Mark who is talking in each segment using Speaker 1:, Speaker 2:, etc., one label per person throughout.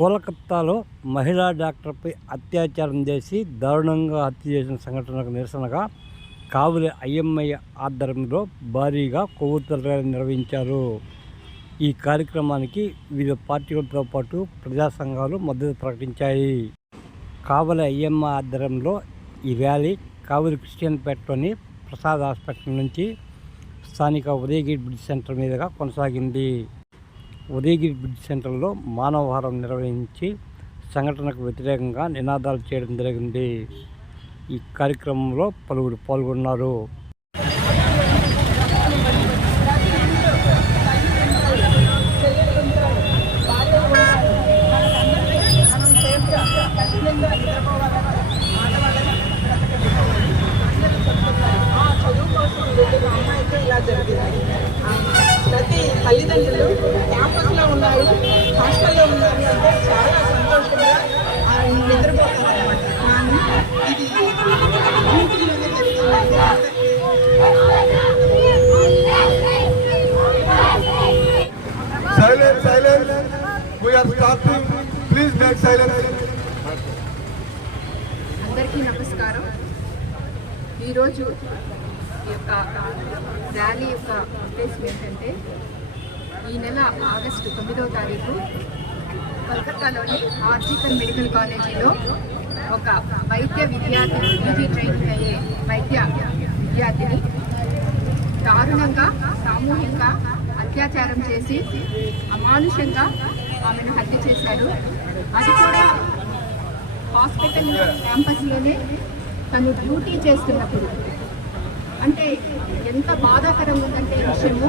Speaker 1: కోలకత్తాలో మహిళా డాక్టర్పై అత్యాచారం చేసి దారుణంగా హత్య చేసిన సంఘటనకు నిరసనగా కావులి ఐఎంఐ ఆధ్వర్యంలో భారీగా కొవ్వొత్తుల ర్యాలీ నిర్వహించారు. ఈ కార్యక్రమానికి వివిధ పార్టీలతో పాటు ప్రజా సంఘాలు మద్దతు ప్రకటించాయి. కావలి ఐఎంఐ ఆధ్వర్యంలో ఈ ర్యాలీ కావలి క్రిస్టియన్పేటలోని ప్రసాద్ హాస్పిటల్ నుంచి స్థానిక ఉదయగిరి బ్రిడ్జ్ సెంటర్ మీదుగా కొనసాగింది. ఉదయగిరి బ్రిడ్జ్ సెంటర్లో మానవహారం నిర్వహించి సంఘటనకు వ్యతిరేకంగా నినాదాలు చేయడం జరిగింది. ఈ కార్యక్రమంలో పలువురు పాల్గొన్నారు. ఇలా జరిగింది. ప్రతి తల్లిదండ్రులు క్యాంపస్లో
Speaker 2: ఉన్నారు హాస్టల్లో ఉన్నారు అంటే చాలా సంతోషంగా నిద్రపోతారు అనమాట కానీ ఇది silence. అందరికీ నమస్కారం. ఈరోజు ఈ యొక్క ర్యాలీ యొక్క ఉద్దేశం ఏంటంటే ఈ నెల ఆగస్టు తొమ్మిదవ తారీఖు కోల్కత్తాలోని ఆర్జికల్ మెడికల్ కాలేజీలో ఒక వైద్య విద్యార్థి పీజీ ట్రైనింగ్ అయ్యే వైద్య విద్యార్థిని దారుణంగా సామూహికంగా అత్యాచారం చేసి అమానుషంగా ఆమెను హత్య చేశారు. అది కూడా హాస్పిటల్ క్యాంపస్లోనే తను డ్యూటీ చేస్తున్నప్పుడు అంటే ఎంత బాధాకరం ఉందంటే విషయము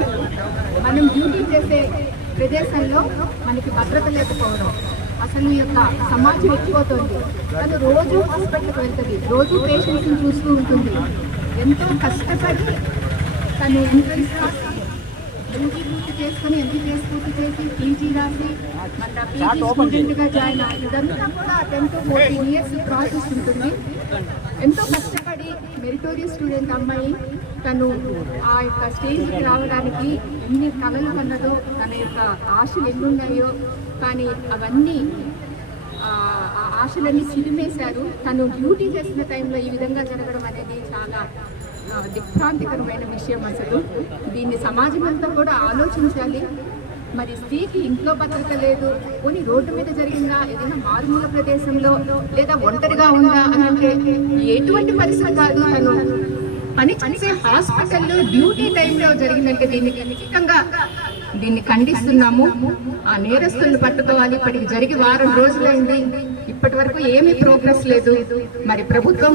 Speaker 2: మనం డ్యూటీ చేసే ప్రదేశంలో మనకి భద్రత లేకపోవడం అసలు ఈ యొక్క సమాజం ఎక్కిపోతుంది. తను రోజు హాస్పిటల్కి వెళ్తుంది రోజు పేషెంట్స్ని చూస్తూ ఉంటుంది. ఎంతో కష్టపడి తను ఎంట్రన్స్ ఎంపీ పూర్తి చేసుకుని ఎంబీబీఎస్ పూర్తి చేసి పీజీ రాసి మన పీజీ స్టూడెంట్గా జాయిన్ ఇదంతా కూడా ten to fourteen years process ఉంటుంది ఎంతో కష్టపడి మెరిటోరియస్ స్టూడెంట్ అమ్మాయి తను ఆ యొక్క స్టేజ్కి రావడానికి ఎన్ని కళలు కన్నదో తన యొక్క ఆశలు ఎన్ని ఉన్నాయో కానీ అవన్నీ ఆ ఆశలన్నీ సిరిమేశారు తను డ్యూటీ చేసిన టైంలో ఈ విధంగా జరగడం అనేది చాలా దిగ్భ్రాంతికరమైన విషయం అసలు. దీన్ని సమాజం అంతా కూడా ఆలోచించాలి. మరి స్త్రీకి ఇంట్లో భద్రత లేదు. పోనీ రోడ్డు మీద జరిగిందా? ఏదైనా మారుమూల ప్రదేశంలో లేదా ఒంటరిగా ఉందా అని అంటే ఎటువంటి పరిస్థితి కాదు తను. పని చేసే హాస్పిటల్లో డ్యూటీ టైంలో జరిగిందంటే దీన్ని ఖచ్చితంగా దీన్ని ఖండిస్తున్నాము. ఆ నేరస్తులను పట్టుకోవాలి. ఇప్పటికి జరిగి వారం రోజులైంది. ఇప్పటి వరకు ఏమీ ప్రోగ్రెస్ లేదు. మరి ప్రభుత్వం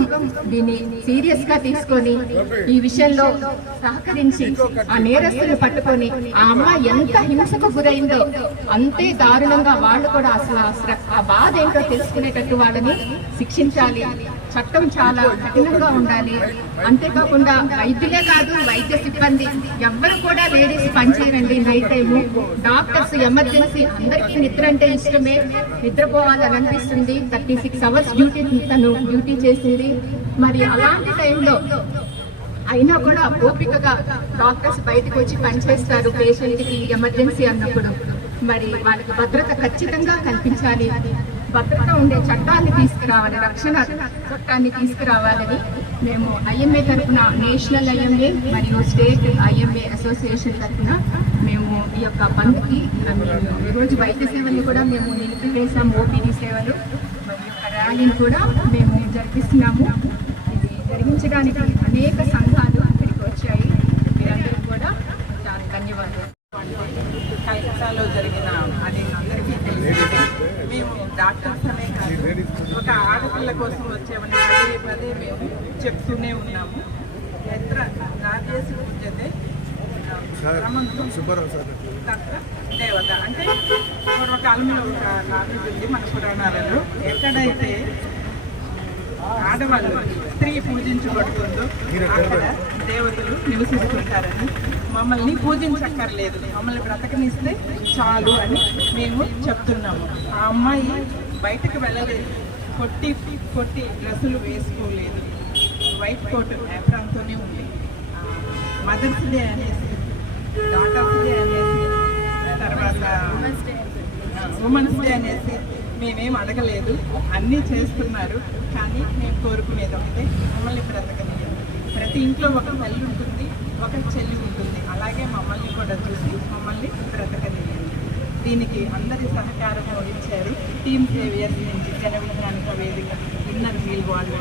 Speaker 2: దీన్ని సీరియస్గా తీసుకొని ఈ విషయంలో సహకరించి ఆ నేరస్తులు పట్టుకొని ఆ అమ్మాయి ఎంత హింసకు గురైందో అంతే దారుణంగా వాళ్ళు కూడా అసలు అసలు ఆ బాధ ఏంటో తెలుసుకునేటట్టు వాళ్ళని శిక్షించాలి. చట్టం చాలా కఠినంగా ఉండాలి. అంతేకాకుండా వైద్యులే కాదు వైద్య సిబ్బంది ఎవ్వరు కూడా లేడీస్ పనిచేయరండి. నైట్ టైము డాక్టర్స్ ఎమర్జెన్సీ అందరికీ నిద్ర అంటే ఇష్టమే. నిద్రపోవాలని అనిపిస్తుంది. థర్టీ సిక్స్ అవర్స్ డ్యూటీ తను డ్యూటీ చేసింది. మరి అలాంటి టైంలో అయినా కూడా ఓపికగా డాక్టర్స్ బయటకు వచ్చి పనిచేస్తారు. పేషెంట్కి ఎమర్జెన్సీ అన్నప్పుడు. మరి వాళ్ళకి భద్రత ఖచ్చితంగా కల్పించాలి. భద్రత ఉండే చట్టాన్ని తీసుకురావాలి. రక్షణ చట్టాన్ని తీసుకురావాలని మేము ఐఎంఏ తరఫున నేషనల్ ఐఎంఏ మరియు స్టేట్ ఐఎంఏ అసోసియేషన్ తరఫున మేము ఈ యొక్క బంద్కి ఈరోజు వైద్య సేవల్ని కూడా మేము నిలిపివేసాం ఓపీడీ సేవలు. ర్యాలీని కూడా మేము జరిపిస్తున్నాము. ఇది జరిగించడానికి అనేక సంఘాలు అక్కడికి వచ్చాయి. మీరందరూ కూడా దానికి ధన్యవాదాలు.
Speaker 3: కలకత్తాలో జరిగిన అది అందరికీ తెలుసు మేము డాక్టర్స్ అనే కాదు ఒక ఆడపిల్ల కోసం వచ్చామని పదే పదే మేము చెప్తూనే ఉన్నాము. ఎత్ర నాదేశ పూజతే దేవత. అంటే పూర్వకాలంలో ఒక నానుడి ఉంది మన పురాణాలలో. ఎక్కడైతే ఆడవాళ్ళు స్త్రీ పూజించబడుతుందో అక్కడ దేవతలు నివసిస్తుంటారని మమ్మల్ని పూజించక్కర్లేదు. మమ్మల్ని బ్రతకనిస్తే చాలు అని మేము చెప్తున్నాము. ఆ అమ్మాయి బయటకు వెళ్ళలేదు. కొట్టి కొట్టి డ్రెస్సులు వేసుకోలేదు. వైట్ కోట్ ఏప్రాన్తోనే ఉంది. మదర్స్ డే అనేసి తర్వాత ఉమెన్స్ డే అనేసి మేమేం అడగలేదు. అన్నీ చేస్తున్నారు. కానీ మేము కోరుకునేది ఒకటే మమ్మల్ని బ్రతకనియండి ప్రతి ఇంట్లో ఒక తల్లి ఉంటుంది ఒక చెల్లి ఉంటుంది. అలాగే మమ్మల్ని కూడా చూసి మమ్మల్ని బ్రతకనియండి దీనికి అందరి సహకారం ఇచ్చారు టీమ్ సేవియర్స్ నుంచి జనవిధానిక వేదిక ఇన్నర్ వీల్ వాళ్ళు